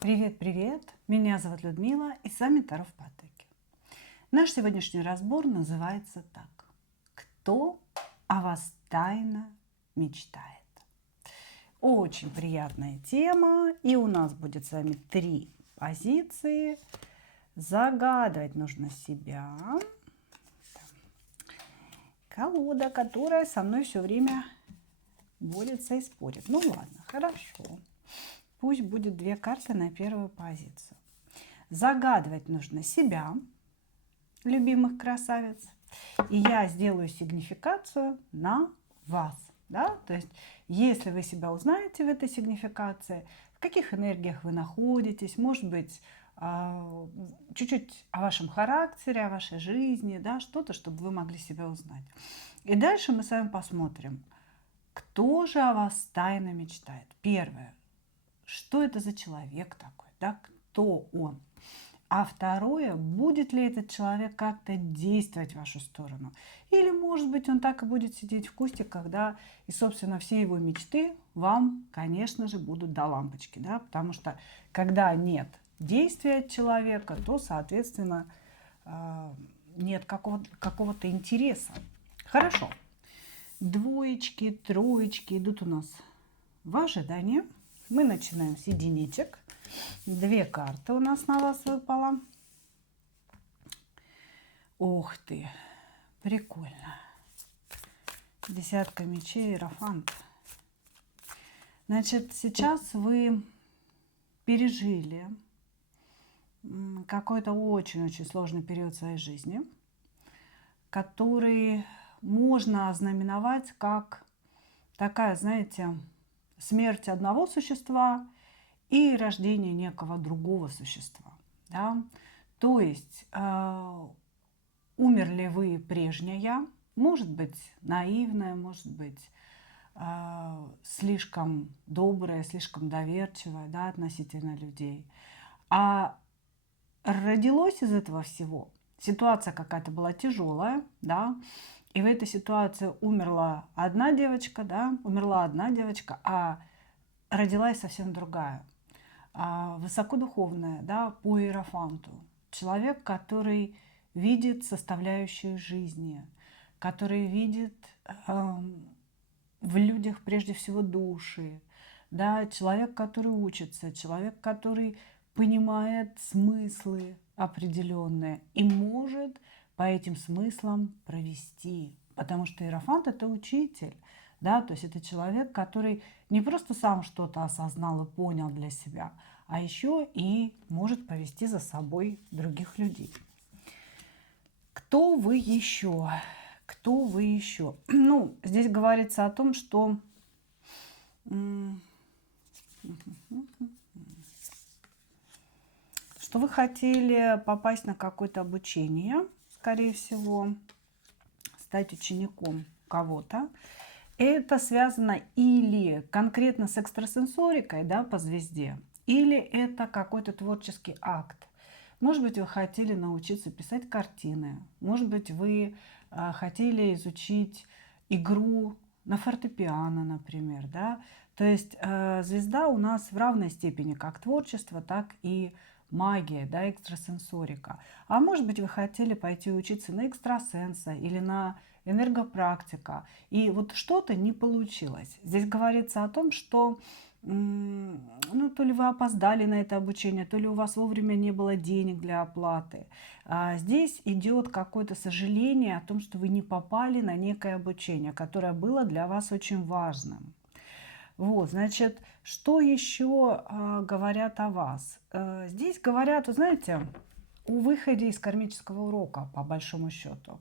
Привет-привет! Меня зовут Людмила, и с вами Таро в потоке. Наш сегодняшний разбор называется так. Кто о вас тайно мечтает? Очень приятная тема, и у нас будет с вами 3 позиции. Загадывать нужно себя. Колода, которая со мной все время борется и спорит. Ну ладно, хорошо. Пусть будет 2 карты на первую позицию. Загадывать нужно себя, любимых красавиц. И я сделаю сигнификацию на вас. Да? То есть, если вы себя узнаете в этой сигнификации, в каких энергиях вы находитесь, может быть, чуть-чуть о вашем характере, о вашей жизни, да, что-то, чтобы вы могли себя узнать. И дальше мы с вами посмотрим, кто же о вас тайно мечтает. Первое, что это за человек такой, да, кто он. А второе, будет ли этот человек как-то действовать в вашу сторону. Или, может быть, он так и будет сидеть в кустиках, да, и, собственно, все его мечты вам, конечно же, будут до лампочки, да, потому что, когда нет действия от человека, то, соответственно, нет какого-то интереса. Хорошо. Двоечки, троечки идут у нас в ожидании. Мы начинаем с единичек. 2 карты у нас на вас выпало. Ух ты, прикольно. Десятка мечей, иерофант. Значит, сейчас вы пережили какой-то очень-очень сложный период своей жизни, который можно ознаменовать как такая, знаете, смерть одного существа и рождение некого другого существа. Да? То есть умерли вы прежняя, может быть, наивная, может быть, слишком добрая, слишком доверчивая, да, относительно людей. А родилось из этого всего. Ситуация какая-то была тяжелая, да, и в этой ситуации умерла одна девочка, а родилась совсем другая, высокодуховная, да, по иерофанту. Человек, который видит составляющие жизни, который видит в людях прежде всего души, да, человек, который учится, человек, который понимает смыслы определенные и может по этим смыслам провести. Потому что иерофант – это учитель, да, то есть это человек, который не просто сам что-то осознал и понял для себя, а еще и может повести за собой других людей. Кто вы еще? Кто вы еще? Ну, здесь говорится о том, что вы хотели попасть на какое-то обучение, скорее всего, стать учеником кого-то. Это связано или конкретно с экстрасенсорикой, да, по звезде, или это какой-то творческий акт. Может быть, вы хотели научиться писать картины, может быть, вы хотели изучить игру на фортепиано, например, да. То есть звезда у нас в равной степени как творчество, так и магия, да, экстрасенсорика. А может быть, вы хотели пойти учиться на экстрасенса или на энергопрактика, и вот что-то не получилось. Здесь говорится о том, что ну, то ли вы опоздали на это обучение, то ли у вас вовремя не было денег для оплаты. Здесь идет какое-то сожаление о том, что вы не попали на некое обучение, которое было для вас очень важным. Вот, значит, что еще говорят о вас? Здесь говорят, вы знаете, о выходе из кармического урока, по большому счету.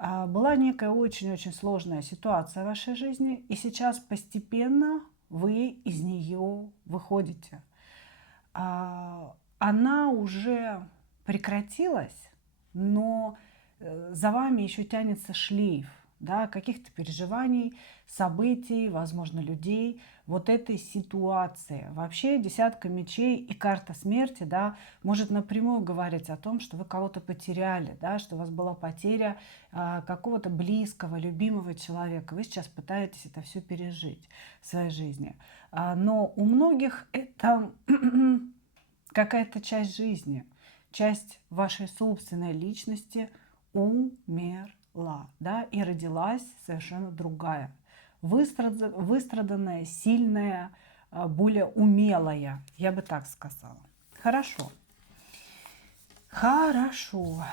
Была некая очень-очень сложная ситуация в вашей жизни, и сейчас постепенно вы из нее выходите. Она уже прекратилась, но за вами еще тянется шлейф, да, каких-то переживаний, событий, возможно, людей, вот этой ситуации. Вообще десятка мечей и карта смерти, да, может напрямую говорить о том, что вы кого-то потеряли, да, что у вас была потеря какого-то близкого, любимого человека. Вы сейчас пытаетесь это все пережить в своей жизни. Но у многих это какая-то часть жизни, часть вашей собственной личности умерла, да, и родилась совершенно другая, выстраданная, сильная, более умелая, я бы так сказала. Хорошо. Хорошо.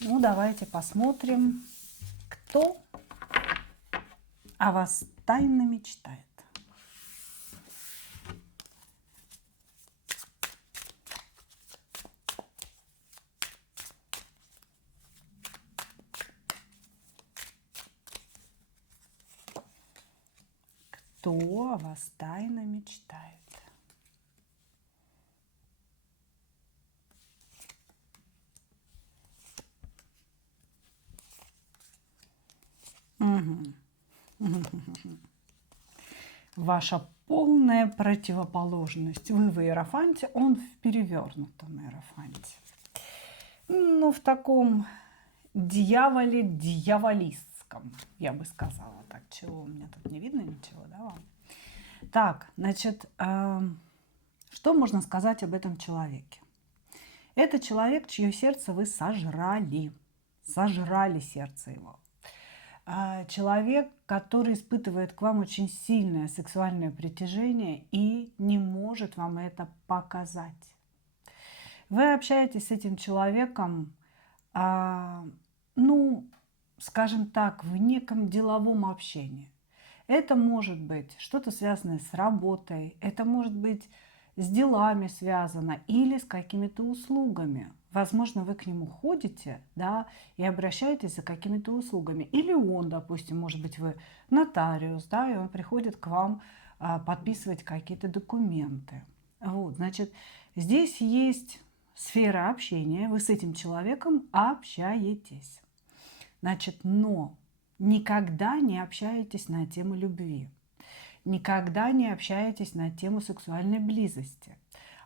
Ну, давайте посмотрим, кто о вас тайно мечтает. Кто о вас тайно мечтает? Угу. Ваша полная противоположность. Вы в иерофанте, он в перевернутом иерофанте. Ну, в таком дьяволистском, я бы сказала. Так, чего? У меня тут не видно ничего, да, вам? Так, значит, что можно сказать об этом человеке? Это человек, чье сердце вы сожрали. Сожрали сердце его. Человек, который испытывает к вам очень сильное сексуальное притяжение и не может вам это показать. Вы общаетесь с этим человеком, ну, скажем так, в неком деловом общении. Это может быть что-то связанное с работой, это может быть с делами связано или с какими-то услугами. Возможно, вы к нему ходите, да, и обращаетесь за какими-то услугами. Или он, допустим, может быть, вы нотариус, да, и он приходит к вам подписывать какие-то документы. Вот, значит, здесь есть сфера общения, вы с этим человеком общаетесь. Значит, но никогда не общаетесь на тему любви. Никогда не общаетесь на тему сексуальной близости.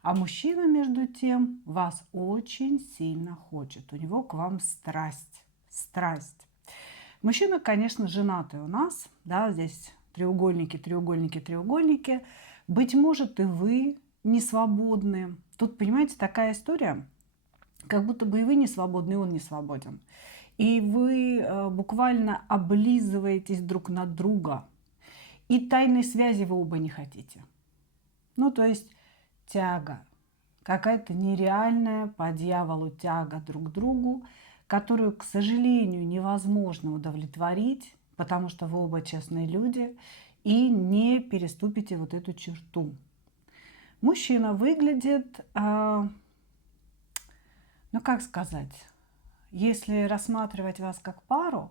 А мужчина, между тем, вас очень сильно хочет. У него к вам страсть. Страсть. Мужчина, конечно, женатый у нас. Да, здесь треугольники, треугольники, треугольники. Быть может, и вы не свободны. Тут, понимаете, такая история, как будто бы и вы не свободны, и он не свободен. И вы буквально облизываетесь друг на друга. И тайной связи вы оба не хотите. Ну, то есть тяга. Какая-то нереальная по дьяволу тяга друг к другу, которую, к сожалению, невозможно удовлетворить, потому что вы оба честные люди и не переступите вот эту черту. Мужчина выглядит, ну как сказать, если рассматривать вас как пару,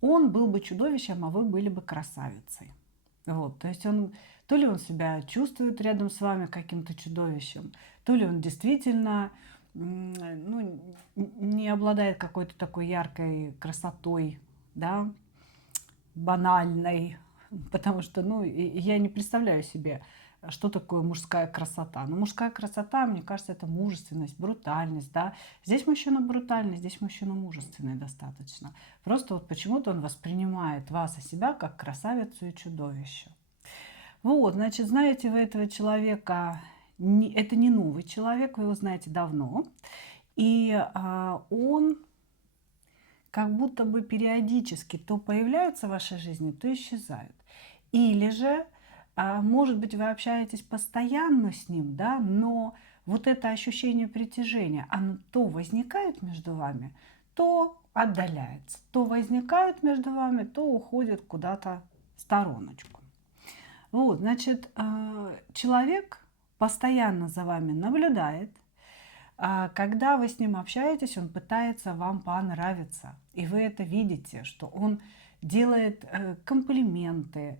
он был бы чудовищем, а вы были бы красавицей. Вот, то есть то ли он себя чувствует рядом с вами каким-то чудовищем, то ли он действительно ну, не обладает какой-то такой яркой красотой, да, банальной, потому что, ну, я не представляю себе, что такое мужская красота. Но мужская красота, мне кажется, это мужественность, брутальность, да. Здесь мужчина брутальный, здесь мужчина мужественный достаточно. Просто вот почему-то он воспринимает вас и себя как красавицу и чудовище. Вот, значит, знаете вы этого человека, это не новый человек, вы его знаете давно. И он как будто бы периодически то появляется в вашей жизни, то исчезает. Или же, может быть, вы общаетесь постоянно с ним, да, но вот это ощущение притяжения, оно то возникает между вами, то отдаляется, то возникает между вами, то уходит куда-то в стороночку. Вот, значит, человек постоянно за вами наблюдает. Когда вы с ним общаетесь, он пытается вам понравиться. И вы это видите, что он делает комплименты,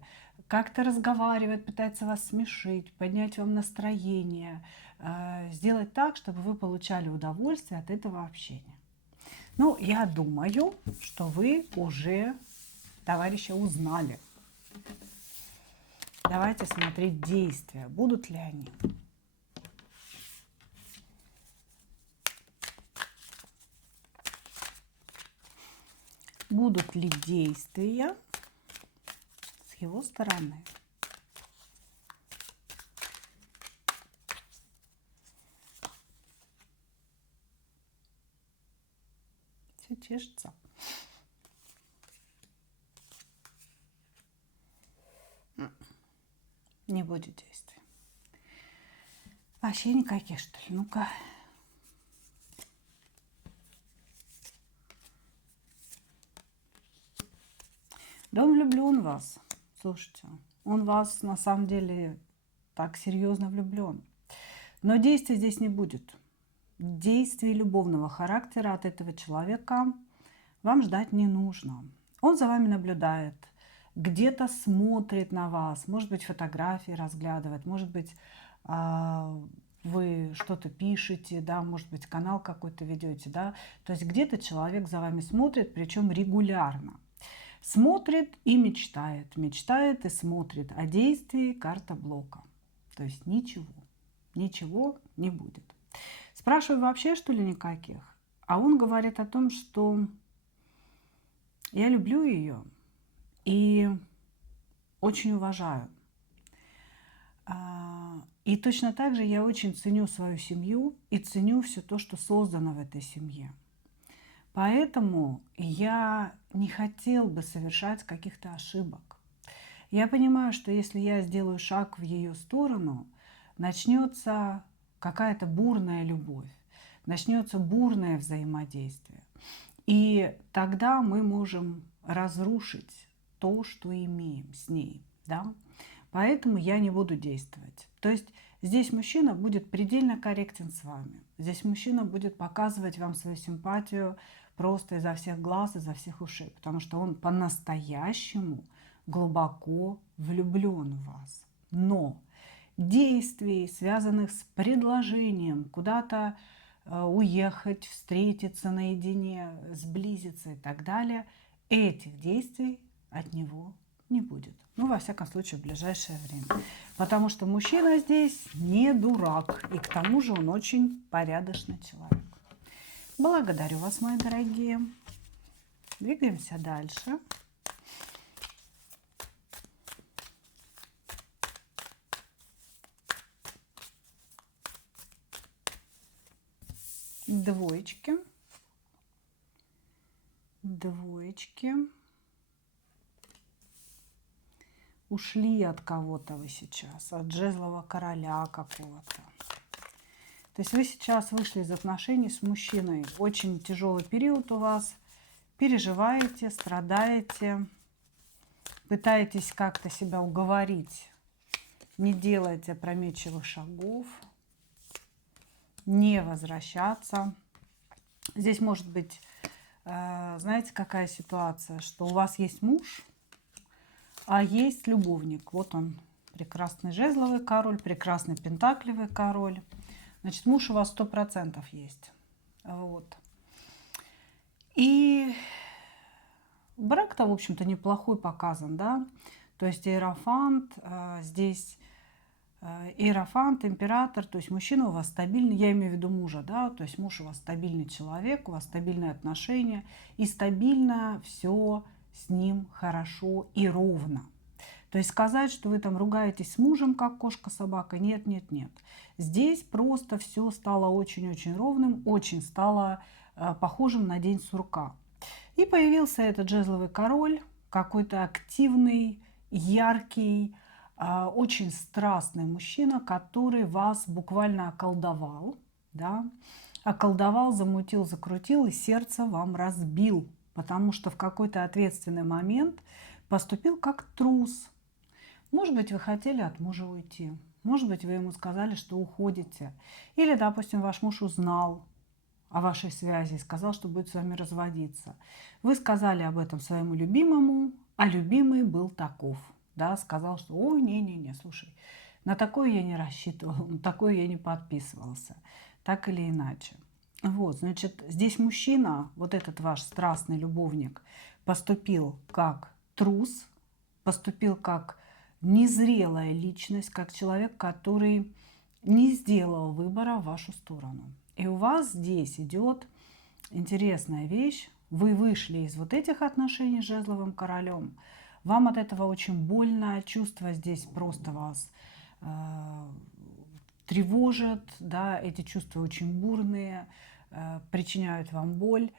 как-то разговаривает, пытается вас смешить, поднять вам настроение, сделать так, чтобы вы получали удовольствие от этого общения. Ну, я думаю, что вы уже товарища узнали. Давайте смотреть действия. Будут ли они? Будут ли действия с его стороны? все чешется. Не будет действий. Вообще никаких, что ли? Ну-ка. Да он влюблен в вас. Слушайте, он в вас на самом деле так серьезно влюблен. Но действий здесь не будет. Действий любовного характера от этого человека вам ждать не нужно. Он за вами наблюдает, где-то смотрит на вас, может быть, фотографии разглядывает, может быть, вы что-то пишете, да, может быть, канал какой-то ведете, да. То есть где-то человек за вами смотрит, причем регулярно. Смотрит и мечтает, мечтает и смотрит. О действии карта блока. То есть ничего не будет. Спрашиваю, вообще что ли никаких? А он говорит о том, что я люблю ее и очень уважаю. И точно так же я очень ценю свою семью и ценю все то, что создано в этой семье. Поэтому я не хотел бы совершать каких-то ошибок. Я понимаю, что если я сделаю шаг в ее сторону, начнется какая-то бурная любовь, начнется бурное взаимодействие. И тогда мы можем разрушить то, что имеем с ней. Да? Поэтому я не буду действовать. То есть здесь мужчина будет предельно корректен с вами. Здесь мужчина будет показывать вам свою симпатию просто изо всех глаз, изо всех ушей. Потому что он по-настоящему глубоко влюблен в вас. Но действий, связанных с предложением куда-то уехать, встретиться наедине, сблизиться и так далее, этих действий от него не будет. Ну, во всяком случае, в ближайшее время. Потому что мужчина здесь не дурак. И к тому же он очень порядочный человек. Благодарю вас, мои дорогие. Двигаемся дальше. Двоечки. Двоечки. Ушли от кого-то вы сейчас, от жезлового короля какого-то. То есть вы сейчас вышли из отношений с мужчиной. Очень тяжелый период у вас. Переживаете, страдаете, пытаетесь как-то себя уговорить. Не делайте опрометчивых шагов, не возвращаться. Здесь может быть, знаете, какая ситуация, что у вас есть муж, а есть любовник. Вот он, прекрасный жезловый король, прекрасный пентаклевый король. Значит, муж у вас 100% есть. Вот. И брак-то, в общем-то, неплохой показан, да. То есть иерофант, здесь иерофант, император, то есть мужчина у вас стабильный, я имею в виду мужа, да, то есть муж у вас стабильный человек, у вас стабильные отношения, и стабильно все с ним хорошо и ровно. То есть сказать, что вы там ругаетесь с мужем, как кошка-собака, нет, нет, нет. Здесь просто все стало очень-очень ровным, очень стало похожим на день сурка. И появился этот жезловый король, какой-то активный, яркий, очень страстный мужчина, который вас буквально околдовал, да, околдовал, замутил, закрутил и сердце вам разбил, потому что в какой-то ответственный момент поступил как трус. Может быть, вы хотели от мужа уйти, может быть, вы ему сказали, что уходите, или, допустим, ваш муж узнал о вашей связи и сказал, что будет с вами разводиться. Вы сказали об этом своему любимому, а любимый был таков. Да, сказал, что ой, не-не-не, слушай, на такое я не рассчитывал, на такое я не подписывался, так или иначе. Вот, значит, здесь мужчина, вот этот ваш страстный любовник, поступил как трус, поступил как незрелая личность, как человек, который не сделал выбора в вашу сторону. И у вас здесь идет интересная вещь. Вы вышли из вот этих отношений с жезловым королем. Вам от этого очень больно, чувства здесь просто вас тревожат, да, эти чувства очень бурные, причиняют вам боль.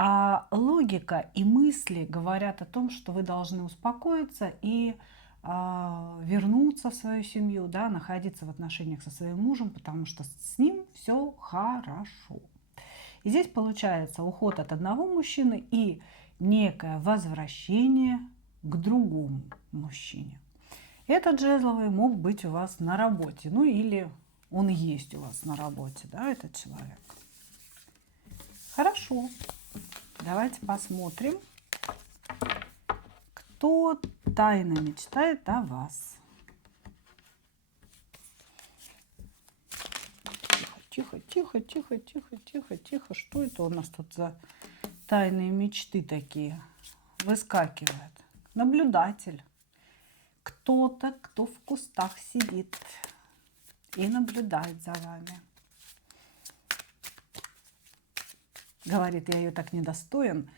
А логика и мысли говорят о том, что вы должны успокоиться и вернуться в свою семью, да, находиться в отношениях со своим мужем, потому что с ним все хорошо. И здесь получается уход от одного мужчины и некое возвращение к другому мужчине. Этот жезловый мог быть у вас на работе, ну или он есть у вас на работе, да, этот человек. Хорошо, давайте посмотрим, кто тайно мечтает о вас. Тихо, тихо, тихо, тихо, тихо, тихо. Что это у нас тут за тайные мечты такие выскакивают? Наблюдатель. Кто-то, кто в кустах сидит и наблюдает за вами. Говорит, я ее так недостоин.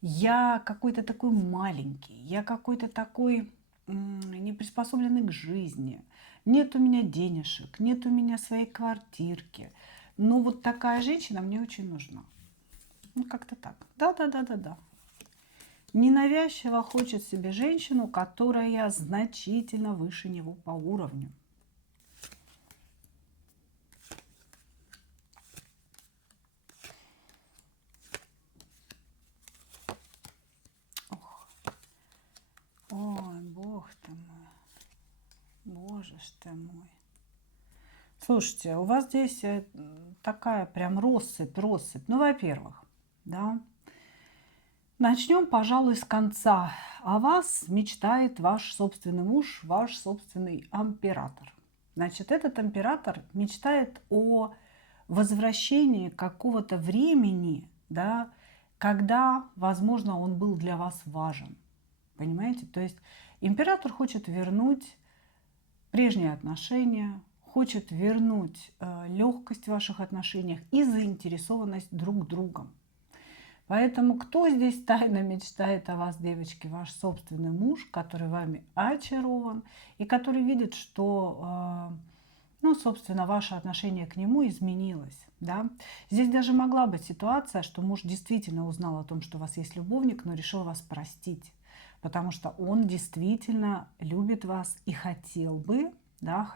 Я какой-то такой маленький, я какой-то такой не приспособленный к жизни. Нет у меня денежек, нет у меня своей квартирки. Но вот такая женщина мне очень нужна. Ну, как-то так. Да. Ненавязчиво хочет себе женщину, которая значительно выше него по уровню. Ой, бог ты мой. Боже ж ты мой. Слушайте, у вас здесь такая прям россыпь. Ну, во-первых, да. Начнем, пожалуй, с конца. О вас мечтает ваш собственный муж, ваш собственный император. Значит, этот император мечтает о возвращении какого-то времени, да, когда, возможно, он был для вас важен. Понимаете? То есть император хочет вернуть прежние отношения, хочет вернуть легкость в ваших отношениях и заинтересованность друг другом. Поэтому кто здесь тайно мечтает о вас, девочки? Ваш собственный муж, который вами очарован и который видит, что, ну, собственно, ваше отношение к нему изменилось. Да? Здесь даже могла быть ситуация, что муж действительно узнал о том, что у вас есть любовник, но решил вас простить. Потому что он действительно любит вас и хотел бы, да,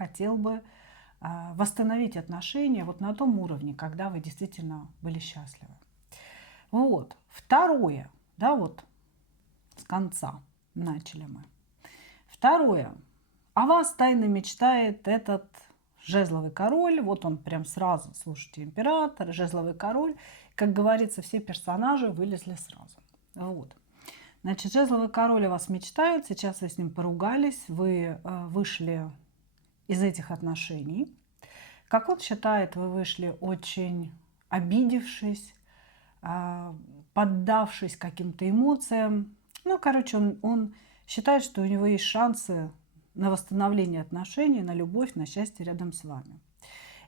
восстановить отношения вот на том уровне, когда вы действительно были счастливы. Вот. Второе, да, вот с конца начали мы. Второе. О вас тайно мечтает этот жезловый король. Вот он прям сразу, слушайте, император, жезловый король. Как говорится, все персонажи вылезли сразу. Вот. Значит, жезловый король о вас мечтает. Сейчас вы с ним поругались, вы вышли из этих отношений. Как он считает, вы вышли очень обидевшись, поддавшись каким-то эмоциям. Ну, короче, он считает, что у него есть шансы на восстановление отношений, на любовь, на счастье рядом с вами.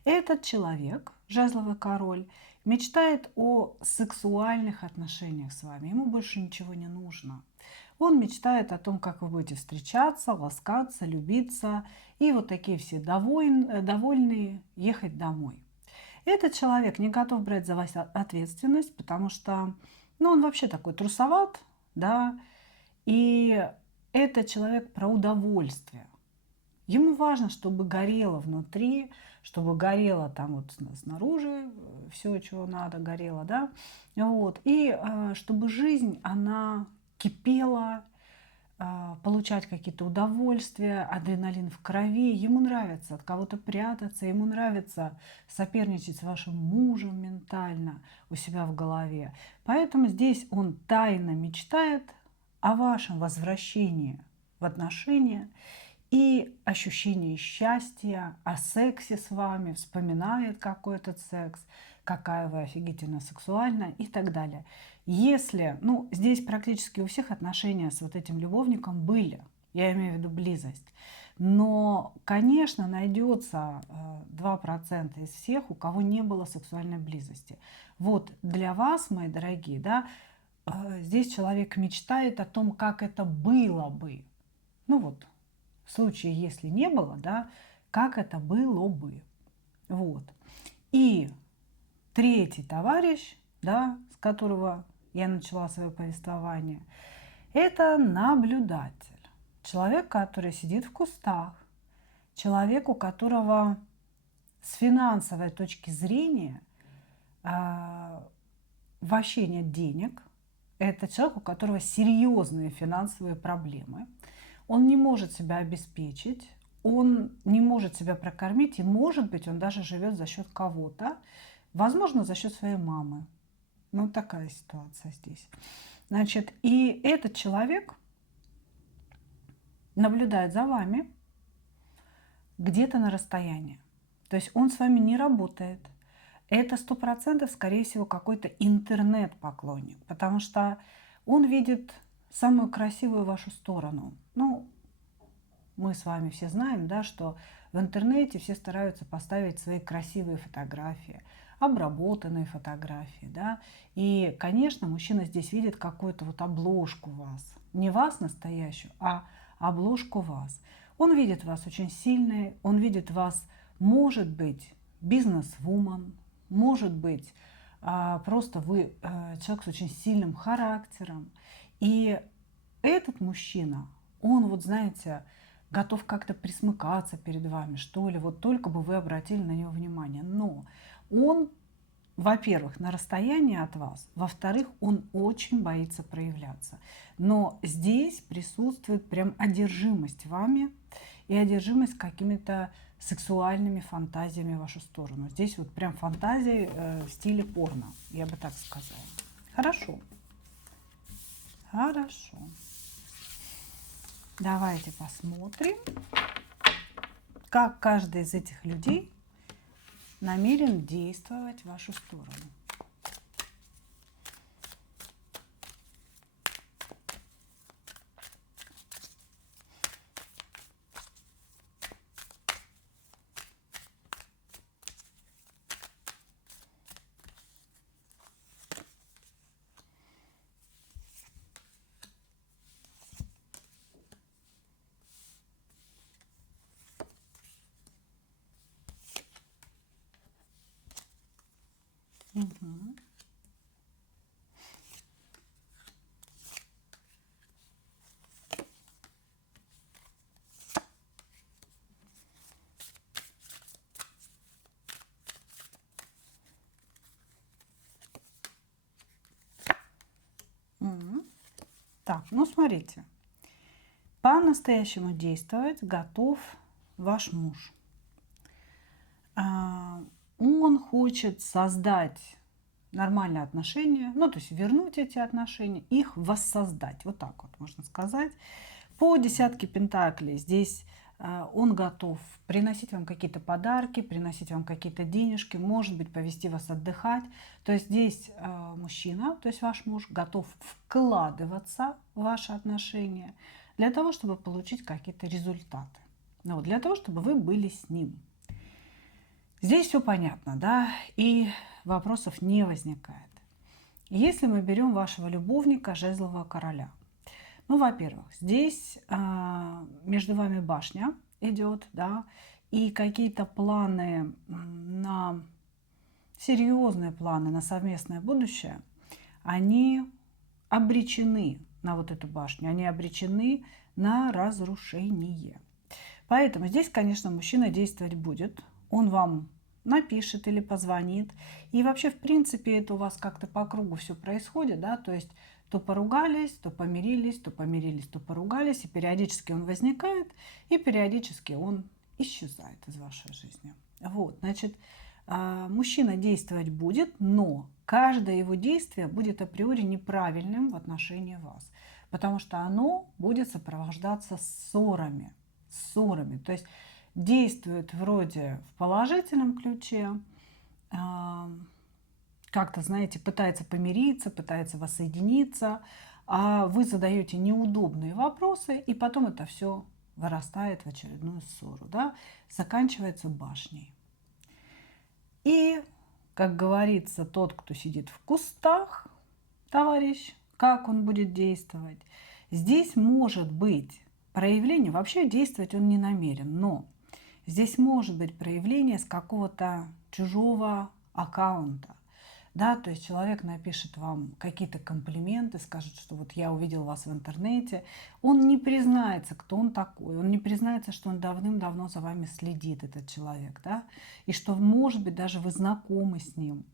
Этот человек, жезловый король, мечтает о сексуальных отношениях с вами. Ему больше ничего не нужно. Он мечтает о том, как вы будете встречаться, ласкаться, любиться. И вот такие все довольные ехать домой. Этот человек не готов брать за вас ответственность, потому что, ну, он вообще такой трусоват, да, и это человек про удовольствие. Ему важно, чтобы горело внутри, чтобы горело там вот снаружи, все, чего надо, горело, да, вот, и чтобы жизнь, она кипела, получать какие-то удовольствия, адреналин в крови. Ему нравится от кого-то прятаться, ему нравится соперничать с вашим мужем ментально у себя в голове. Поэтому здесь он тайно мечтает о вашем возвращении в отношения и ощущении счастья, о сексе с вами, вспоминает какой-то секс, какая вы офигительно сексуальна и так далее. Если, ну, здесь практически у всех отношения с вот этим любовником были, я имею в виду близость, но, конечно, найдется 2% из всех, у кого не было сексуальной близости. Вот для вас, мои дорогие, да, здесь человек мечтает о том, как это было бы. Ну вот, в случае, если не было, да, как это было бы. Вот. И третий товарищ, да, с которого я начала свое повествование, это наблюдатель. Человек, который сидит в кустах, человек, у которого с финансовой точки зрения вообще нет денег. Это человек, у которого серьезные финансовые проблемы. Он не может себя обеспечить, он не может себя прокормить, и, может быть, он даже живет за счет кого-то, возможно, за счет своей мамы. Ну, такая ситуация здесь. Значит, и этот человек наблюдает за вами где-то на расстоянии. То есть он с вами не работает. Это 100%, скорее всего, какой-то интернет-поклонник, потому что он видит самую красивую вашу сторону. Ну, мы с вами все знаем, да, что в интернете все стараются поставить свои красивые фотографии, обработанные фотографии, да. И, конечно, мужчина здесь видит какую-то вот обложку вас. Не вас настоящую, а обложку вас. Он видит вас очень сильной, он видит вас, может быть, бизнес-вумен, может быть, просто вы человек с очень сильным характером. И этот мужчина, он, вот знаете, готов как-то присмыкаться перед вами, что ли, вот только бы вы обратили на него внимание. Но он, во-первых, на расстоянии от вас, во-вторых, он очень боится проявляться. Но здесь присутствует прям одержимость вами и одержимость какими-то сексуальными фантазиями в вашу сторону. Здесь вот прям фантазии в стиле порно, я бы так сказала. Хорошо. Хорошо. Давайте посмотрим, как каждый из этих людей намерен действовать в вашу сторону. Угу. Угу. Так, ну смотрите. По-настоящему действовать готов ваш муж. Он хочет создать нормальные отношения, ну, то есть вернуть эти отношения, их воссоздать. Вот так вот можно сказать. По десятке пентаклей здесь он готов приносить вам какие-то подарки, приносить вам какие-то денежки, может быть, повести вас отдыхать. То есть здесь мужчина, то есть ваш муж, готов вкладываться в ваши отношения для того, чтобы получить какие-то результаты. Ну, для того, чтобы вы были с ним. Здесь все понятно, да, и вопросов не возникает. Если мы берем вашего любовника, жезлового короля, ну, во-первых, здесь между вами башня идет, да, и какие-то планы на серьезные планы на совместное будущее, они обречены на вот эту башню, они обречены на разрушение. Поэтому здесь, конечно, мужчина действовать будет, он вам напишет или позвонит. И вообще, в принципе, это у вас как-то по кругу все происходит, да, то есть то поругались, то помирились, то помирились, то поругались, и периодически он возникает, и периодически он исчезает из вашей жизни. Вот, значит, мужчина действовать будет, но каждое его действие будет априори неправильным в отношении вас, потому что оно будет сопровождаться ссорами. То есть действует вроде в положительном ключе, как-то, знаете, пытается помириться, пытается воссоединиться, а вы задаете неудобные вопросы, и потом это все вырастает в очередную ссору, да, заканчивается башней. И, как говорится, тот, кто сидит в кустах, товарищ, как он будет действовать, здесь может быть проявление, вообще действовать он не намерен, но здесь может быть проявление с какого-то чужого аккаунта. Да, то есть человек напишет вам какие-то комплименты, скажет, что вот я увидел вас в интернете. Он не признается, кто он такой. Он не признается, что он давным-давно за вами следит, этот человек, да, и что, может быть, даже вы знакомы с ним.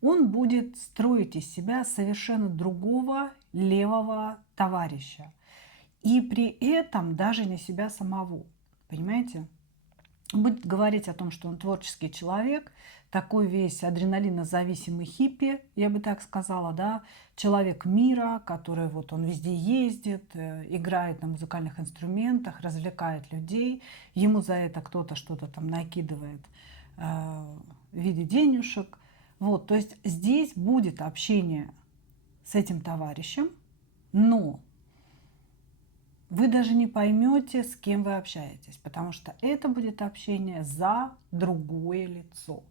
Он будет строить из себя совершенно другого левого товарища. И при этом даже не себя самого. Понимаете? Будет говорить о том, что он творческий человек, такой весь адреналинозависимый хиппи, я бы так сказала, да, человек мира, который вот он везде ездит, играет на музыкальных инструментах, развлекает людей, ему за это кто-то что-то там накидывает в виде денежек. Вот, то есть здесь будет общение с этим товарищем, но вы даже не поймете, с кем вы общаетесь, потому что это будет общение за другое лицо,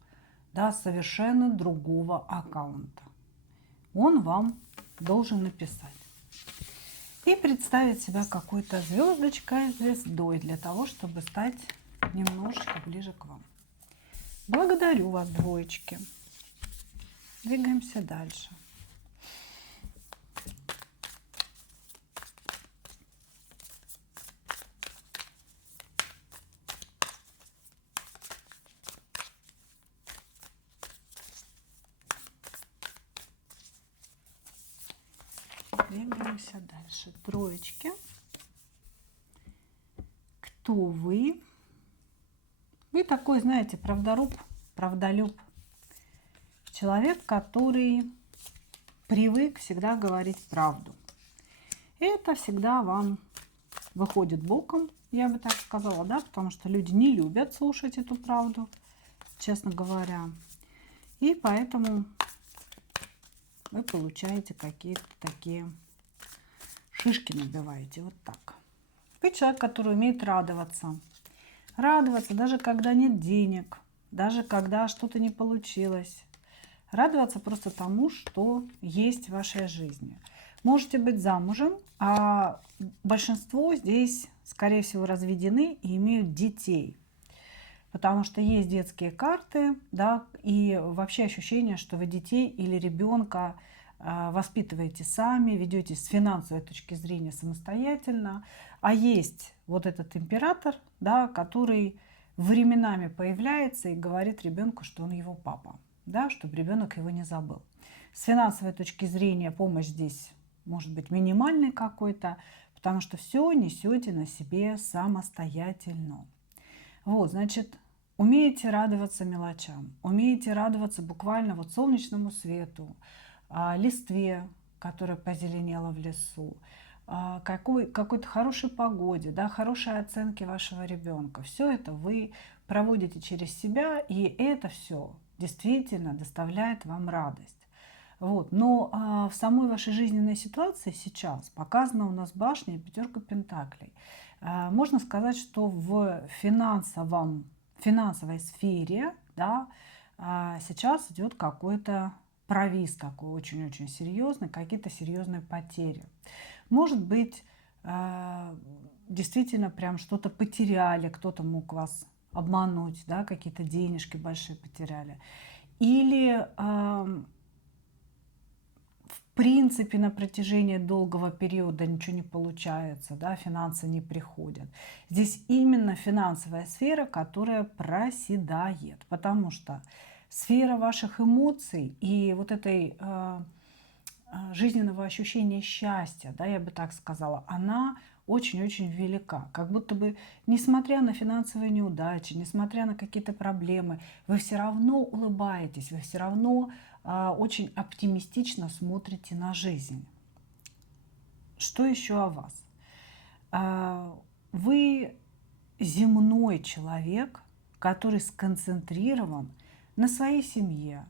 да, совершенно другого аккаунта. Он вам должен написать и представить себя какой-то звездочкой, звездой для того, чтобы стать немножечко ближе к вам. Благодарю вас, двоечки. Двигаемся дальше. Двигаемся дальше. Троечки. Кто вы? Вы такой, знаете, правдоруб, правдолюб. Человек, который привык всегда говорить правду. Это всегда вам выходит боком, я бы так сказала, да, потому что люди не любят слушать эту правду, честно говоря. И поэтому вы получаете какие-то такие шишки, набиваете, вот так. Вы человек, который умеет радоваться. Радоваться, даже когда нет денег, даже когда что-то не получилось. Радоваться просто тому, что есть в вашей жизни. Можете быть замужем, а большинство здесь, скорее всего, разведены и имеют детей. Потому что есть детские карты, да, и вообще ощущение, что вы детей или ребенка воспитываете сами, ведете с финансовой точки зрения самостоятельно. А есть вот этот император, да, который временами появляется и говорит ребенку, что он его папа, да, чтобы ребенок его не забыл. С финансовой точки зрения помощь здесь может быть минимальной какой-то, потому что все несете на себе самостоятельно. Вот, значит, умеете радоваться мелочам, умеете радоваться буквально вот солнечному свету, листве, которая позеленела в лесу, какой-то хорошей погоде, да, хорошей оценке вашего ребенка. Все это вы проводите через себя, и это все действительно доставляет вам радость. Вот. Но в самой вашей жизненной ситуации сейчас показана у нас башня и пятерка пентаклей. Можно сказать, что в финансовой сфере, да, сейчас идет какой-то провис такой очень-очень серьезный, какие-то серьезные потери. Может быть, действительно прям что-то потеряли, кто-то мог вас обмануть, да, какие-то денежки большие потеряли. Или в принципе на протяжении долгого периода ничего не получается, да, финансы не приходят. Здесь именно финансовая сфера, которая проседает, потому что сфера ваших эмоций и вот этой жизненного ощущения счастья, да, я бы так сказала, она очень-очень велика. Как будто бы, несмотря на финансовые неудачи, несмотря на какие-то проблемы, вы все равно улыбаетесь, вы все равно очень оптимистично смотрите на жизнь. Что еще о вас? Вы земной человек, который сконцентрирован на своей семье,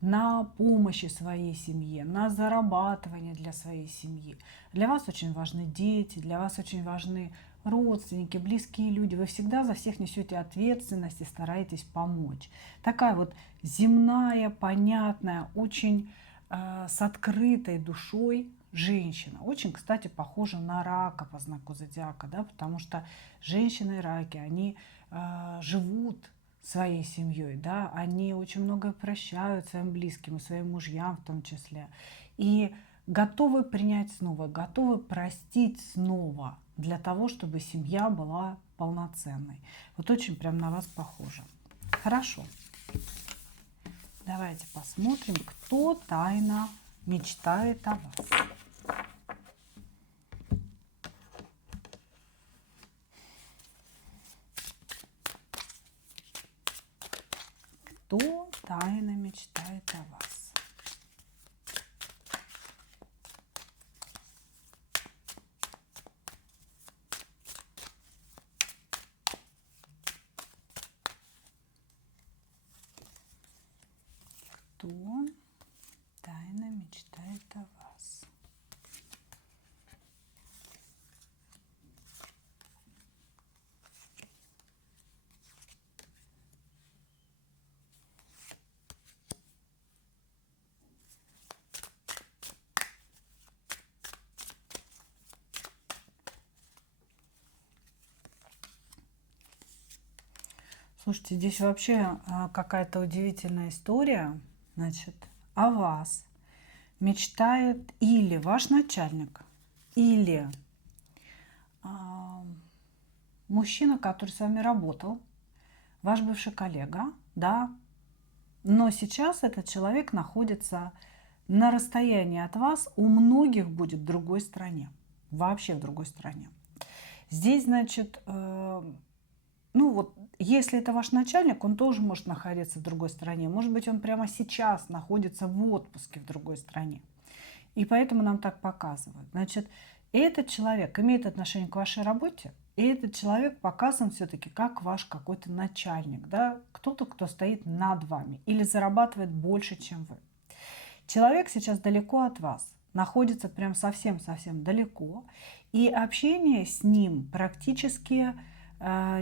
на помощи своей семье, на зарабатывание для своей семьи. Для вас очень важны дети, для вас очень важны родственники, близкие люди. Вы всегда за всех несете ответственность и стараетесь помочь. Такая вот земная, понятная, очень с открытой душой женщина. Очень, кстати, похожа на рака по знаку зодиака, да, потому что женщины раки, они живут своей семьей, да, они очень многое прощают своим близким и своим мужьям в том числе, и готовы принять снова, готовы простить снова для того, чтобы семья была полноценной. Вот очень прям на вас похоже. Хорошо. Давайте посмотрим, кто тайно мечтает о вас. Кто тайно мечтает о вас? Кто тайно мечтает о вас? Слушайте, здесь вообще какая-то удивительная история. Значит, о вас мечтает или ваш начальник, или мужчина, который с вами работал, ваш бывший коллега, да, но сейчас этот человек находится на расстоянии от вас, у многих будет в другой стране, вообще в другой стране. Здесь, значит, ну вот, если это ваш начальник, он тоже может находиться в другой стране. Может быть, он прямо сейчас находится в отпуске в другой стране. И поэтому нам так показывают. Значит, этот человек имеет отношение к вашей работе, и этот человек показан все-таки как ваш какой-то начальник, да, кто-то, кто стоит над вами или зарабатывает больше, чем вы. Человек сейчас далеко от вас, находится прям совсем-совсем далеко, и общение с ним практически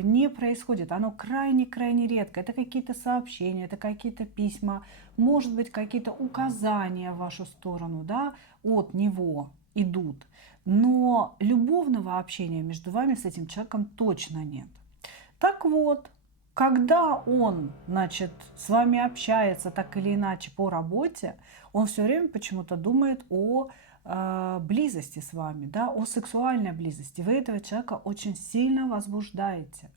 не происходит. Оно крайне-крайне редко. Это какие-то сообщения, это какие-то письма, может быть, какие-то указания в вашу сторону, да, от него идут. Но любовного общения между вами с этим человеком точно нет. Так вот, когда он, значит, с вами общается так или иначе по работе, он все время почему-то думает о близости с вами, да, о сексуальной близости. Вы этого человека очень сильно возбуждаете.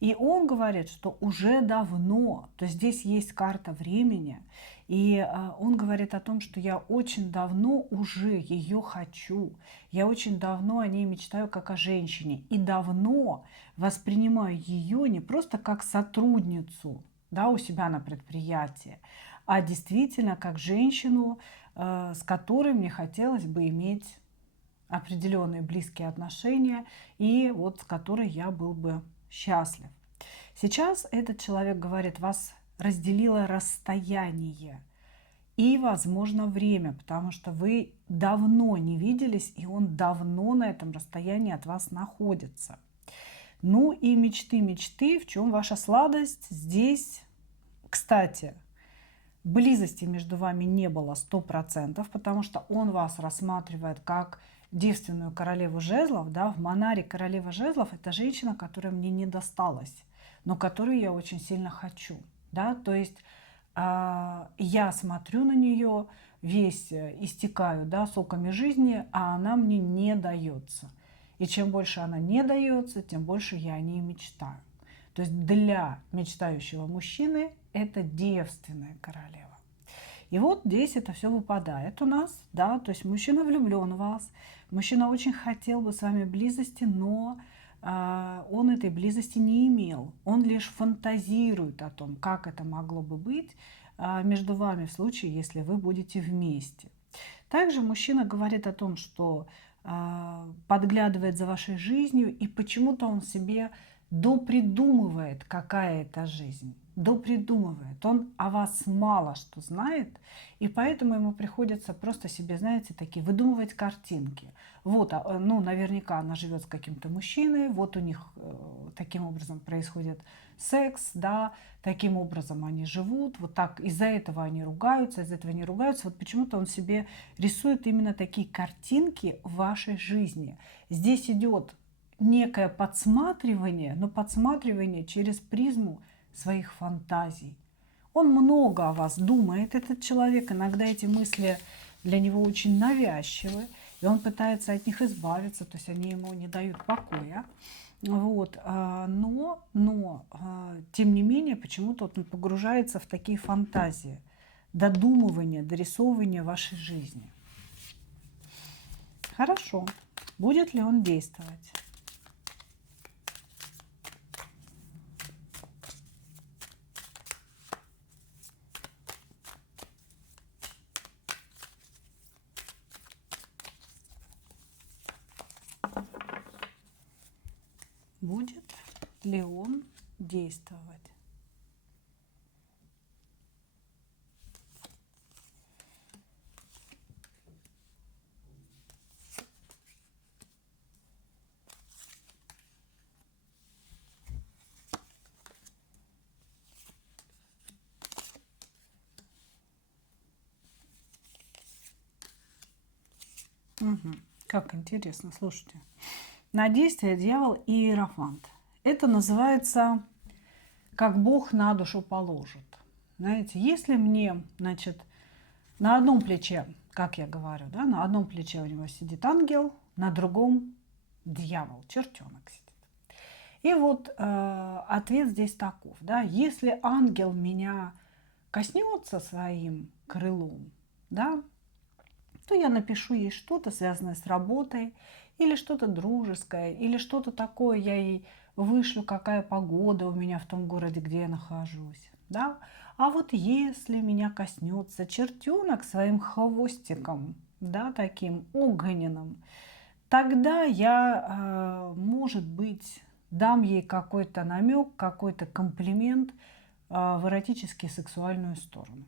И он говорит, что уже давно, то есть здесь есть карта времени, и он говорит о том, что я очень давно уже ее хочу, я очень давно о ней мечтаю как о женщине, и давно воспринимаю ее не просто как сотрудницу, да, у себя на предприятии, а действительно как женщину, с которой мне хотелось бы иметь определенные близкие отношения и вот с которой я был бы счастлив. Сейчас этот человек говорит, вас разделило расстояние и, возможно, время, потому что вы давно не виделись, и он давно на этом расстоянии от вас находится. Ну и мечты, в чем ваша сладость? Здесь, кстати, близости между вами не было 100%, потому что он вас рассматривает как девственную королеву жезлов. Да? В Монаре королева жезлов – это женщина, которая мне не досталась, но которую я очень сильно хочу. Да? То есть я смотрю на нее, весь истекаю, да, соками жизни, а она мне не дается. И чем больше она не дается, тем больше я о ней мечтаю. То есть для мечтающего мужчины это девственная королева. И вот здесь это все выпадает у нас, да, то есть мужчина влюблен в вас, мужчина очень хотел бы с вами близости, но он этой близости не имел. Он лишь фантазирует о том, как это могло бы быть между вами в случае, если вы будете вместе. Также мужчина говорит о том, что подглядывает за вашей жизнью, и почему-то он себе допридумывает, какая это жизнь. Допридумывает. Он о вас мало что знает, и поэтому ему приходится просто себе, знаете, такие выдумывать картинки. Вот, ну, наверняка она живет с каким-то мужчиной, вот у них таким образом происходит секс, да, таким образом они живут, вот так, из-за этого они ругаются, из-за этого не ругаются. Вот почему-то он себе рисует именно такие картинки в вашей жизни. Здесь идет некое подсматривание, но подсматривание через призму своих фантазий. Он много о вас думает, этот человек. Иногда эти мысли для него очень навязчивы, и он пытается от них избавиться, то есть они ему не дают покоя. Вот. Но тем не менее, почему-то он погружается в такие фантазии, додумывания, дорисовывания вашей жизни. Хорошо. Будет ли он действовать? Будет ли он действовать? Угу. Как интересно, слушайте. На действие дьявол и иерофант. Это называется «как Бог на душу положит». Знаете, если мне, значит, на одном плече, как я говорю, да, на одном плече у него сидит ангел, на другом дьявол, чертенок сидит. И вот ответ здесь таков, да, если ангел меня коснется своим крылом, да, то я напишу ей что-то, связанное с работой, или что-то дружеское, или что-то такое я ей вышлю, какая погода у меня в том городе, где я нахожусь. Да? А вот если меня коснется чертенок своим хвостиком, да, таким огненным, тогда я, может быть, дам ей какой-то намек, какой-то комплимент в эротически сексуальную сторону.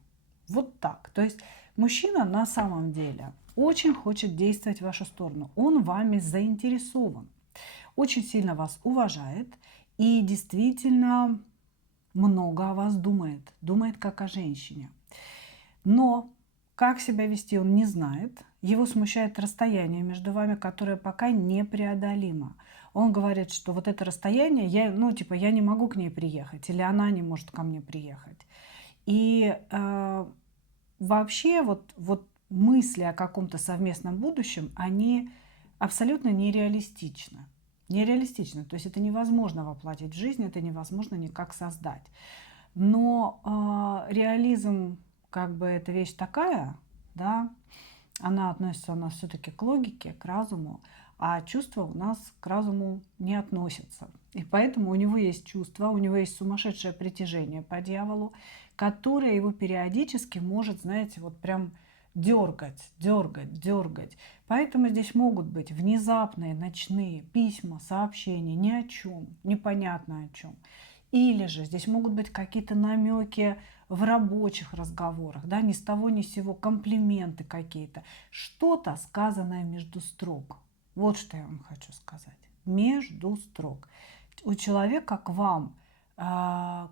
Вот так. То есть мужчина на самом деле очень хочет действовать в вашу сторону. Он вами заинтересован, очень сильно вас уважает и действительно много о вас думает. Думает как о женщине. Но как себя вести он не знает. Его смущает расстояние между вами, которое пока непреодолимо. Он говорит, что вот это расстояние, я не могу к ней приехать, или она не может ко мне приехать. И вообще вот мысли о каком-то совместном будущем, они абсолютно нереалистичны. Нереалистично, то есть это невозможно воплотить в жизнь, это невозможно никак создать. Но реализм, как бы, это вещь такая, да, она относится у нас все-таки к логике, к разуму, а чувства у нас к разуму не относятся. И поэтому у него есть чувства, у него есть сумасшедшее притяжение по дьяволу, которое его периодически может, знаете, вот прям дергать. Поэтому здесь могут быть внезапные ночные письма, сообщения ни о чем, непонятно о чем. Или же здесь могут быть какие-то намеки в рабочих разговорах, да, ни с того ни с сего, комплименты какие-то, что-то сказанное между строк. Вот что я вам хочу сказать. Между строк. У человека к вам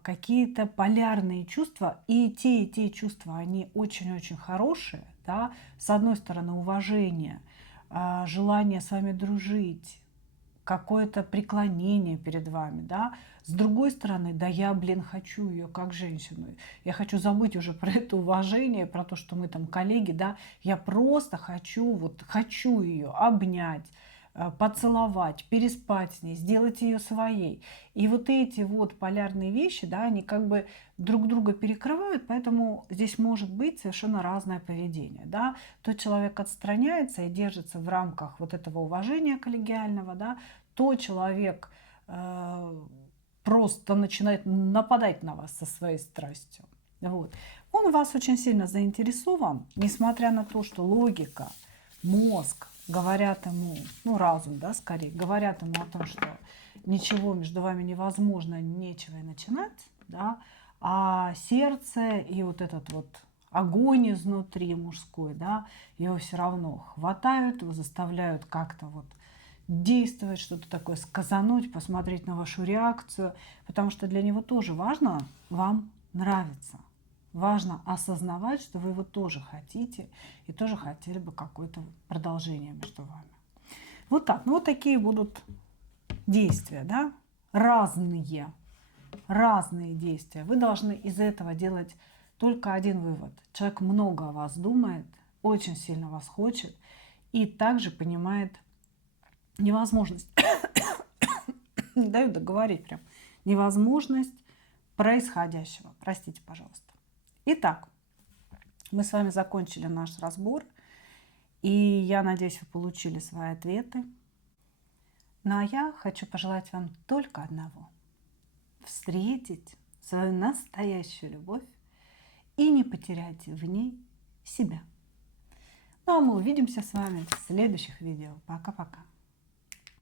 какие-то полярные чувства, и те чувства, они очень-очень хорошие, да, с одной стороны уважение, желание с вами дружить, какое-то преклонение перед вами, да, с другой стороны, да я, хочу ее как женщину, я хочу забыть уже про это уважение, про то, что мы там коллеги, да, я просто хочу ее обнять, поцеловать, переспать с ней, сделать ее своей. И вот эти вот полярные вещи, да, они как бы друг друга перекрывают, поэтому здесь может быть совершенно разное поведение, да. То человек отстраняется и держится в рамках вот этого уважения коллегиального, да, то человек просто начинает нападать на вас со своей страстью. Вот. Он вас очень сильно заинтересован, несмотря на то, что логика, мозг говорят ему, разум, да, скорее, говорят ему о том, что ничего между вами невозможно, нечего и начинать, да, а сердце и вот этот вот огонь изнутри мужской, да, его все равно хватают, его заставляют как-то вот действовать, что-то такое сказануть, посмотреть на вашу реакцию, потому что для него тоже важно вам нравиться. Важно осознавать, что вы его тоже хотите и тоже хотели бы какое-то продолжение между вами. Вот так. Вот такие будут действия, да, разные. разные действия. Вы должны из этого делать только один вывод. Человек много о вас думает, очень сильно вас хочет и также понимает невозможность, не даю договорить прям, невозможность происходящего. Простите, пожалуйста. Итак, мы с вами закончили наш разбор. И я надеюсь, вы получили свои ответы. Ну а я хочу пожелать вам только одного. Встретить свою настоящую любовь и не потерять в ней себя. Ну а мы увидимся с вами в следующих видео. Пока-пока.